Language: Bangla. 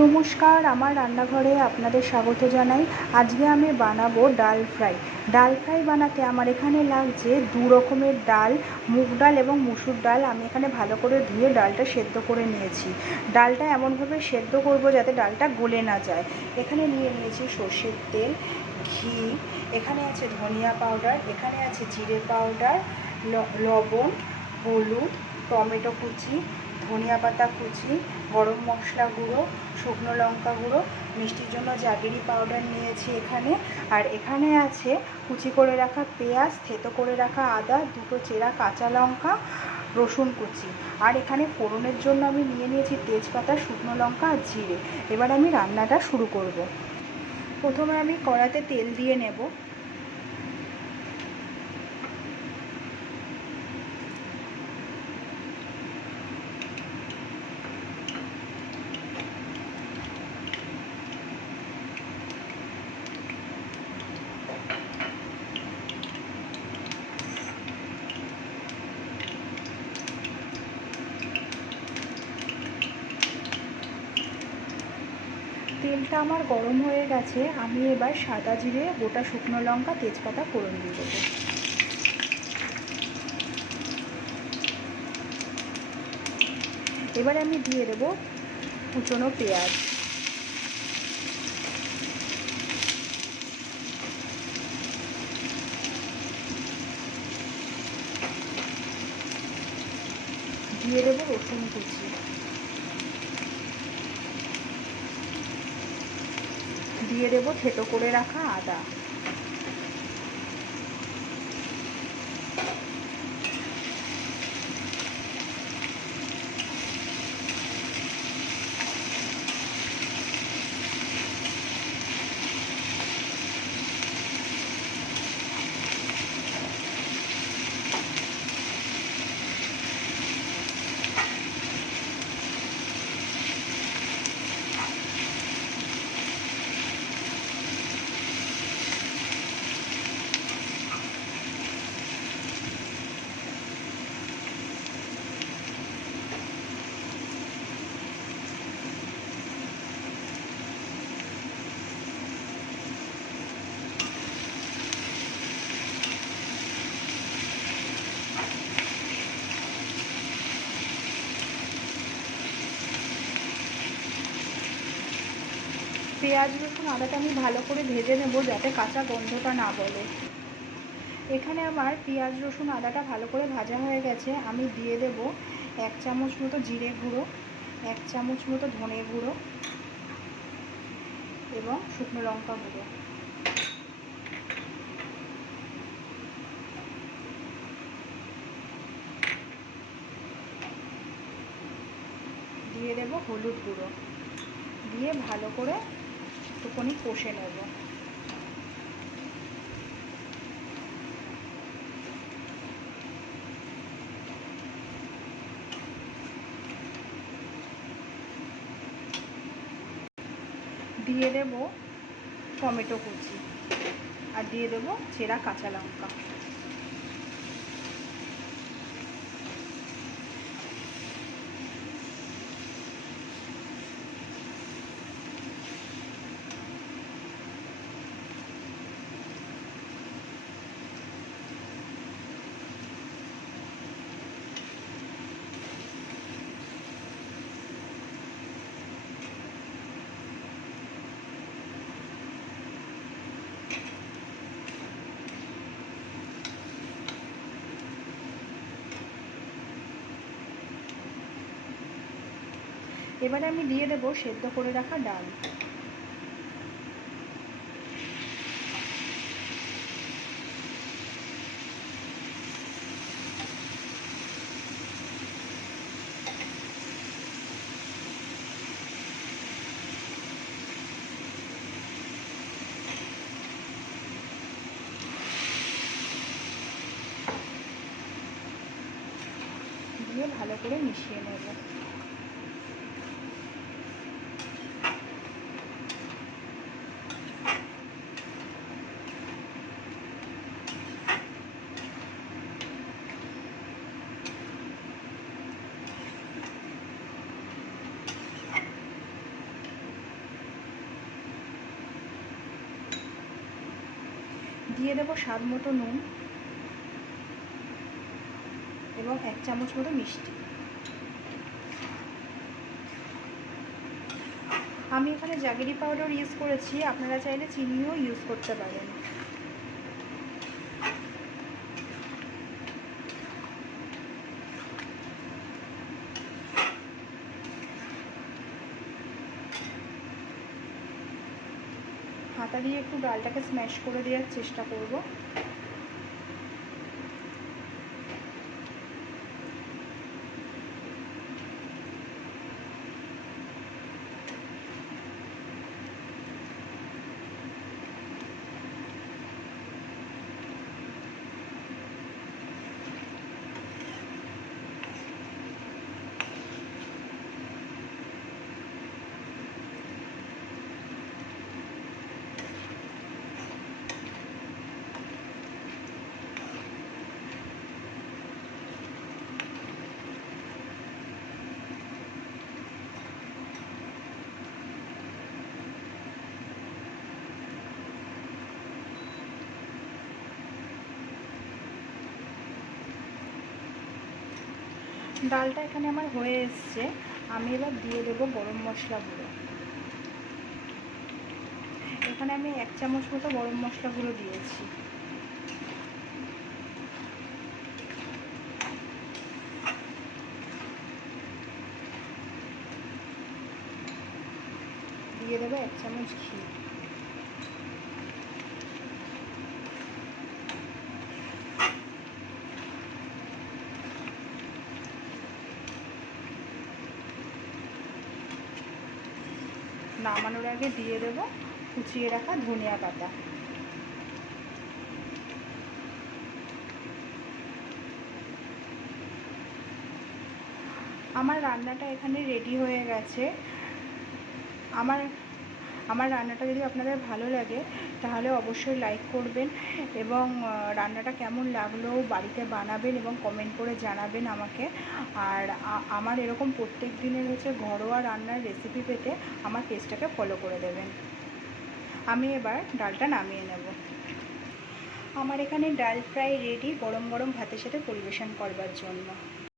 নমস্কার, আমার রান্নাঘরে আপনাদের স্বাগত জানাই। আজকে আমি বানাবো ডাল ফ্রাই। ডাল ফ্রাই বানাতে আমার এখানে লাগছে দু রকমের ডাল, মুগ ডাল এবং মুসুর ডাল। আমি এখানে ভালো করে ধুয়ে ডালটা সেদ্ধ করে নিয়েছি। ডালটা এমনভাবে সেদ্ধ করব যাতে ডালটা গলে না যায়। এখানে নিয়ে নিয়েছি সর্ষের তেল, ঘি, এখানে আছে ধনিয়া পাউডার, এখানে আছে জিরে পাউডার, লবণ, হলুদ, টমেটো কুচি, ধনিয়া পাতা কুচি, গরম মশলা গুঁড়ো, শুকনো লঙ্কা গুঁড়ো, মিষ্টির জন্য জাগেরি পাউডার নিয়েছি এখানে। আর এখানে আছে কুচি করে রাখা পেঁয়াজ, থেতো করে রাখা আদা, দুটো চেরা কাঁচা লঙ্কা, রসুন কুচি। আর এখানে ফোড়নের জন্য আমি নিয়ে নিয়েছি তেজপাতা, শুকনো লঙ্কা আর জিরে। এবার আমি রান্নাটা শুরু করব। প্রথমে আমি কড়াতে তেল দিয়ে নেব। তেলটা আমার গরম হয়ে গেছে। আমি এবার সাদা জিরে, গোটা শুকনো লঙ্কা, তেজপাতা ফোড়ন দিয়ে দেবো। এবার আমি দিয়ে দেবো কুচনো পেঁয়াজ। দিয়ে দেবো রসুন কুচি। দিয়ে দেবো থেতো করে রাখা আদা। পেঁয়াজ, রসুন, আদাটা আমি ভালো করে ভেজে নেব যাতে কাঁচা গন্ধটা না বলে। এখানে আমার পেঁয়াজ, রসুন, আদাটা ভালো করে ভাজা হয়ে গেছে। আমি দিয়ে দেব 1 চামচ মতো জিরে গুঁড়ো, 1 চামচ মতো ধনে গুঁড়ো এবং শুকনো লঙ্কা গুঁড়ো। দিয়ে দেব হলুদ গুঁড়ো, দিয়ে ভালো করে একটুখানি কষে নেব। দিয়ে দেব টমেটো কুচি আর দিয়ে দেব চেরা কাঁচা লঙ্কা। এবারে আমি দিয়ে দেব সেদ্ধ করে রাখা ডাল। দিয়ে ভালো করে মিশিয়ে নেব। দিয়ে দেবো স্বাদ মতো নুন এবং 1 চামচ মতো মিষ্টি। আমি এখানে জাগেরি পাউডার ইউজ করেছি, আপনারা চাইলে চিনিও ইউজ করতে পারেন। হাতা দিয়ে একটু ডালটাকে স্ম্যাশ করে দেওয়ার চেষ্টা করব। ডালটা এখানে আমার হয়ে এসছে, আমি এবার দিয়ে দেবো গরম মশলা গুঁড়ো। এখানে আমি 1 চামচ মতো গরম মশলা গুঁড়ো দিয়েছি। দিয়ে দেবো 1 চামচ ঘি। নামানোর আগে দিয়ে দেবো কুচিয়ে রাখা ধনিয়া পাতা। আমার রান্নাটা এখানে রেডি হয়ে গেছে। আমার রান্নাটা যদি আপনাদের ভালো লাগে তাহলে অবশ্যই লাইক করবেন এবং রান্নাটা কেমন লাগলো বাড়িতে বানাবেন এবং কমেন্ট করে জানাবেন আমাকে। আর আমার এরকম প্রত্যেক দিনের ঘরোয়া রান্নার রেসিপি পেতে আমার পেজটাকে ফলো করে দেবেন। আমি এবার ডালটা নামিয়ে নেব। আমার এখানে ডাল ফ্রাই রেডি, গরম গরম ভাতের সাথে পরিবেশন করবার জন্য।